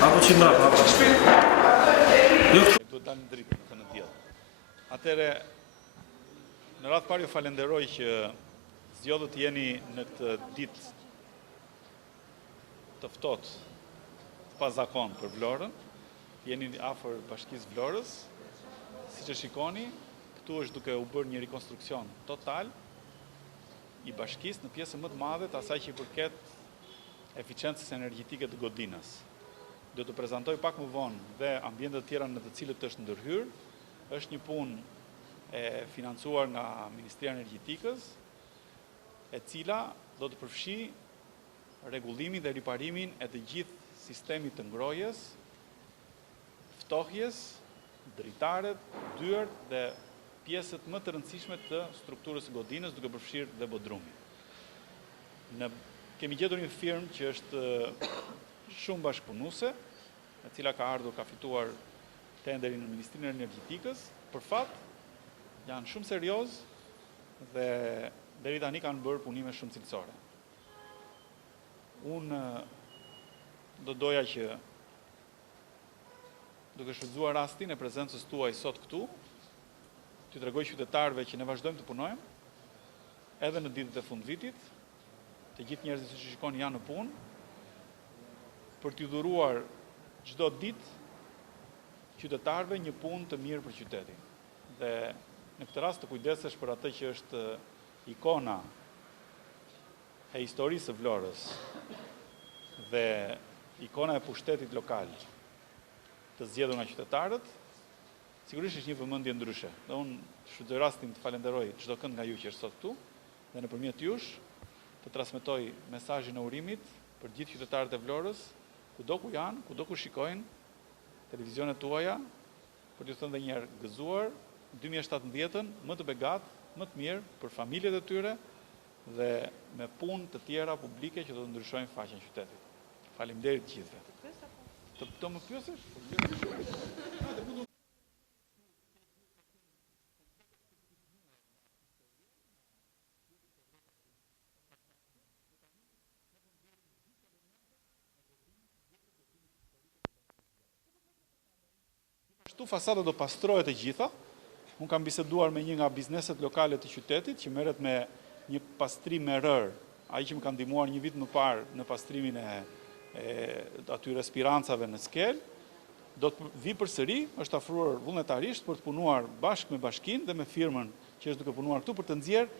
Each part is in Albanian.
Apo që mrapa, apo shpirë? Duhet dalë në dritë, në diell. Atëre, në radhë parë ju falenderoj që zgjodhët jeni në këtë ditë të ftohtë pa zakon për Vlorën. Jeni afër Bashkisë Vlorës. Siç e shikoni, këtu është duke u bërë një rekonstruksion total i bashkisë në pjesën më të madhe të asaj që i përket eficiencës energjetike të godinës. Do të prezantoj pak më vonë dhe ambientet tjera në të cilët është ndërhyrë. Është një punë e financuar nga Ministria e Energjetikës, e cila do të përfshi rregullimin dhe riparimin e të gjithë sistemit të ngrohjes, ftohjes, dritaret, dyert dhe pjesët më të rëndësishme të strukturës së godinës, duke përfshirë dhe bodrumin. Kemi gjetur një firmë që është shumë bashkëpunuese, e cila ka ardhur, ka fituar tenderin në Ministrinë e Energjetikës. Për fat, janë shumë serioz dhe deri tani kanë bërë punime shumë cilësore. Unë do doja që, duke shfrytzuar rastin e prezencës tuaj sot këtu, t'ju tregoj qytetarëve që ne vazhdojmë të punojmë, edhe në ditët e fundvitit, të gjithë njerëzit që shikoni janë në punë, për t'ju dhuruar çdo ditë qytetarëve një punë të mirë për qytetin. Dhe në këtë rast të kujdesesh për atë që është ikona e historisë së Vlorës dhe ikona e pushtetit lokal të zgjedhur nga qytetarët, sigurisht është një vëmendje ndryshe. Dhe unë shfrytëzoj rastin të falenderoj çdo kënd nga ju që është sot këtu dhe nëpërmjet jush të transmetoj mesazhin e urimit për gjithë qytetarët e Vlorës, kudo ku janë, kudo ku shikojnë televizionet tuaja, për t'ju thënë dhe njerë gëzuar 2017-ën më të begat, më të mirë për familjet e tyre dhe me punë të tjera publike që do të ndryshojnë faqen e qytetit. Faleminderit gjithëve. Do më pyesesh? Ashtu fasada do pastrohet e gjitha. Unë kam biseduar me një nga bizneset lokale të qytetit që merret me një pastrim me rër. Ai që më ka ndihmuar një vit më parë në pastrimin e aty respirancave në skel, do të vi përsëri, është afruar vullnetarisht për të punuar bashkë me bashkinë dhe me firmën që është duke punuar këtu për të nxjerrë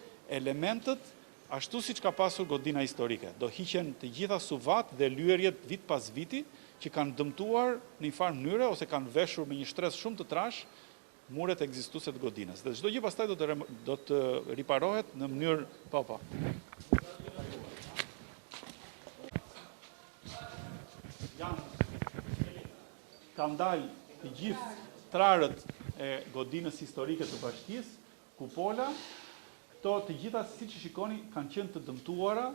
elementet ashtu siç ka pasur godina historike. Do hiqen të gjitha suvat dhe lyerjet vit pas viti që kanë dëmtuar në një farë mënyre ose kanë veshur me një shtres shumë të trash muret ekzistuese të godinës. Dhe çdo gjë pastaj do të riparohet në mënyrë po. Kanë dalë të gjithë trarët e godinës historike të bashkisë, kupola, këto të gjitha siç e shikoni kanë qenë të dëmtuara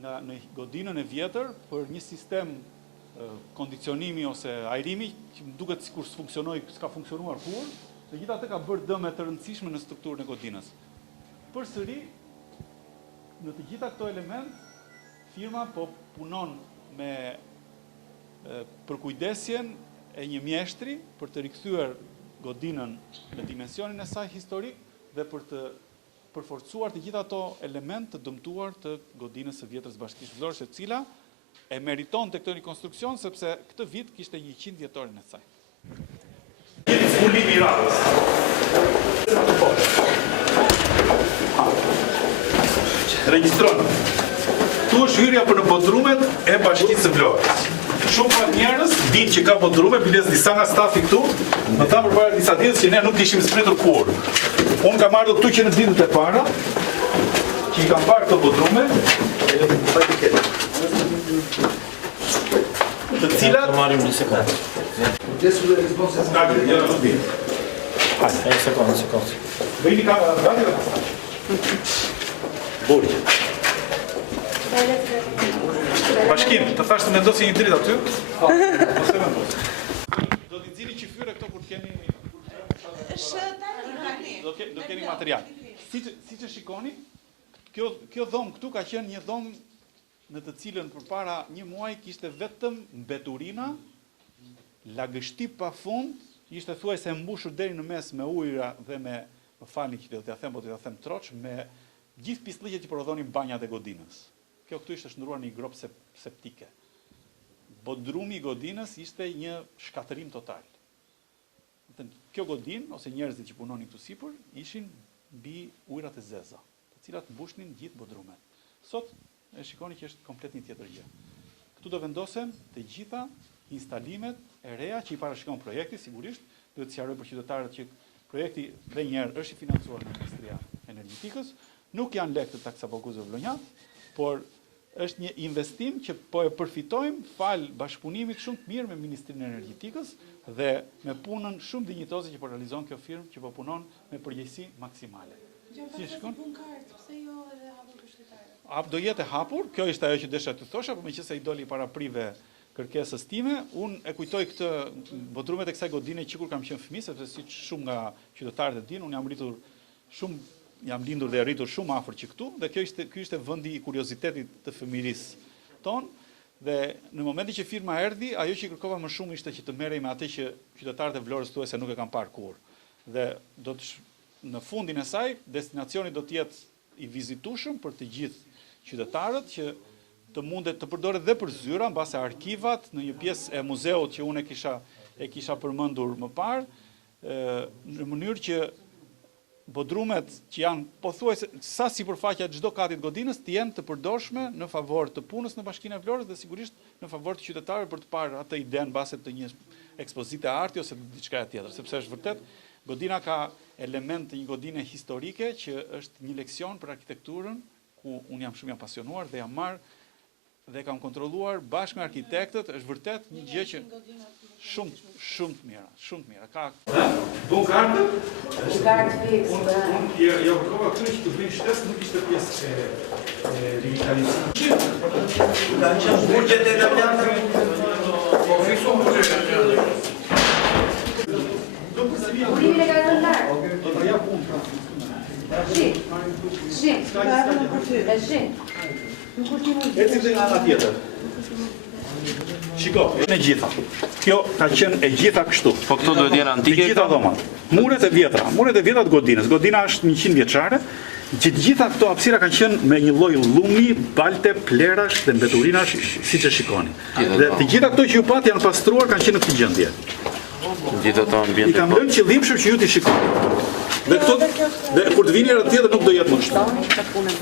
në godinën e vjetër për një sistem kondicionimi ose ajrimi që më duket sikur s'ka funksionuar kur, të gjitha ato ka bërë dëme të rëndësishme në strukturën e godinës. Përsëri, në të gjitha këto element, firma po punon me përkujdesjen e një mjeshtri për të rikthyer godinën në dimensionin e saj historik dhe për të përforcuar të gjitha ato element të dëmtuar të godinës së vjetër së Bashkisë Vlorës, e cila e meriton të këtë rekonstruksion sepse këtë vit kishte 100 vjetorin e saj. Zbulimi i radhës. Regjistron. Tu është hyrja për në bodrumet e Bashkisë së Vlorës. Shumë pak njerëz dinë që ka bodrume, biles disa nga stafi këtu, më thamë përpara disa ditësh që ne nuk kishim spritur kur. Unë kam ardhur këtu që në ditët e para, që i kam parë këto bodrume, të cilat marrim një sekondë. Një sekondë. Bëjni ka gati. Buri. Bashkim, të thashtë të mendosë një dritë aty? Do t'i nxini qyfyre këto kur keni... Do keni material. Si që shikoni, kjo dhomë këtu ka qenë një dhomë në të cilën përpara një muaji kishte vetëm mbeturina, lagështi pafund, ishte thuajse mbushur deri në mes me ujëra dhe me, më falni që do t'ja them, po t'ja them troç, me gjithë pisllëqet që prodhonin banjat e godinës. Kjo këtu ishte shndruar në një grop septike. Bodrumi i godinës ishte një shkatërim total. Kjo godinë, ose njerëzit që punonin këtu sipër, ishin mbi ujërat e zeza, të cilat mbushnin gjithë bodrumet. Sot e shikoni që është komplet një tjetër gjë. Këtu do vendosen të gjitha instalimet e reja që i parashikon projekti, sigurisht, duhet të sqaroj për qytetarët që projekti dhe njerë është i financuar nga Ministria e Energjetikës, nuk janë lekë të taksaboguzëve vlonjat, por është një investim që po e përfitojmë fal bashkëpunimit shumë të mirë me Ministrinë e Energjetikës dhe me punën shumë dinjitoze që po realizon kjo firmë që po punon me përgjegjësi maksimale. Si shkon? Do jetë e hapur, kjo ishte ajo që desha të thosha, por meqense i doli para prive kërkesës time, unë e kujtoj këtë botrumet e kësaj godine që kur kam qenë fëmijë, sepse si shumë nga qytetarët e dinë, unë jam lindur dhe rritur shumë afër që këtu, dhe ky ishte vendi i kuriozitetit të fëmijërisë tonë, dhe në momentin që firma erdhi, ajo që kërkova më shumë ishte që të merrej me atë që qytetarët e Vlorës thuajse nuk e kanë parë kurrë. Dhe në fundin e saj, destinacioni do të jetë i vizitueshëm për të gjithë qytetarët që të mundet të përdoret dhe për zyra, mbase arkivat, në një pjesë e muzeut që unë e kisha përmendur më parë, në mënyrë që bodrumet që janë pothuajse sa sipërfaqja çdo katit godinës të jenë të përdorshme në favor të punës në Bashkinë e Vlorës dhe sigurisht në favor të qytetarëve për të parë atë idenë mbase të një ekspozite arti ose diçka tjetër, sepse është vërtet godina ka element të një godine historike që është një leksion për arkitekturën ku unë jam shumë i pasionuar dhe jam marrë dhe kam kontrolluar bashkë me arkitektët, është vërtet një gjë që shumë të mira. Ka bon kartë? Unë ja kërkova këtu që të bëjnë shtesë, nuk ishte pjesë e digitalizimit. Ka qenë burgjet e italianëve. Po fiso burgjet. Urimin e ka rënë larg. Do të jap punë. Eci dhe nga tjetër. Shiko, e gjitha. Kjo ka qenë e gjitha kështu. Po këto duhet jenë antike? E gjitha dhomat. Muret e vjetra të godinës. Godina është 100 vjeçare, që të gjitha këto hapësira kanë qenë me një lloj llumi, balte, plerash dhe mbeturinash, siç e shikoni. Dhe të gjitha këto që ju pat janë pastruar, kanë qenë në këtë gjendje. Gjithë ato ambiente. I kam lënë qëllimshëm që ju t'i shikoni. Dhe kur të vini herë tjetër nuk do jetë më kështu.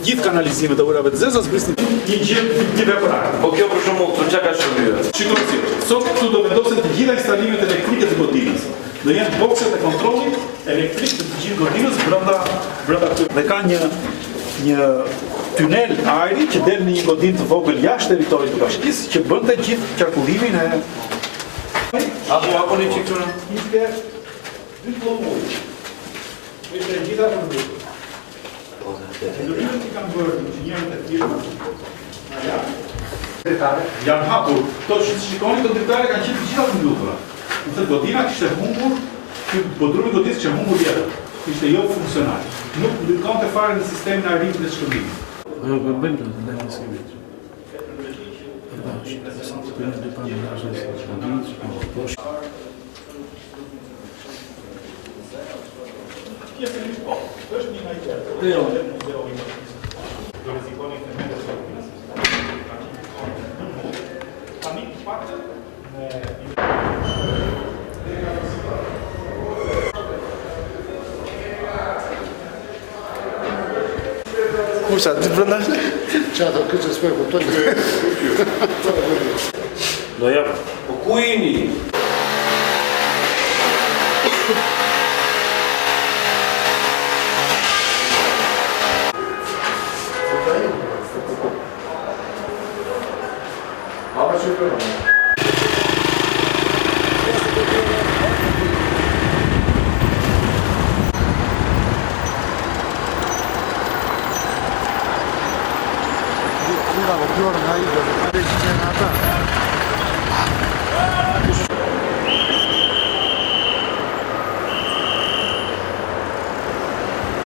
Gjithë kanalizimet e ujërave të zeza zbrisnin një gjë një veprare. Po kjo për shembull, çka ka shërbyer? Shikoni si. Sot këtu do vendosen të gjitha instalimet elektrike të godinës. Do jenë bokset e kontrollit elektrik të gjithë godinës brenda këtu. Dhe ka një tunel ajri që del në një godinë të vogël jashtë territorit të bashkisë që bënte gjithë qarkullimin e Apo një qikëturën? Ishte 2 plomuj. Ishte gjitha përbukur. Ndërhyrën që kanë bërë inxhinierët e firmës, janë hapur. Këto që shikoni të dritare kanë qenë të gjitha të mbyllura. Në thëtë godina kishte humbur, bodrumi godinës kishte humbur vjetër. Ishte jo funksional. Nuk ndërkonte fare në sistemin e arrimit dhe shkëmbimit. Bëjmë të dhe në skimit. Pjesërisht po, është një nga i tjerë. Do rrezikoni themelët e godinës. Tani paktën Kursa, ti të brëndash? Qato, këtë që s'për kuptoj. Do jap. Po ku jeni? Nga i dhe, dhe që që nga ta.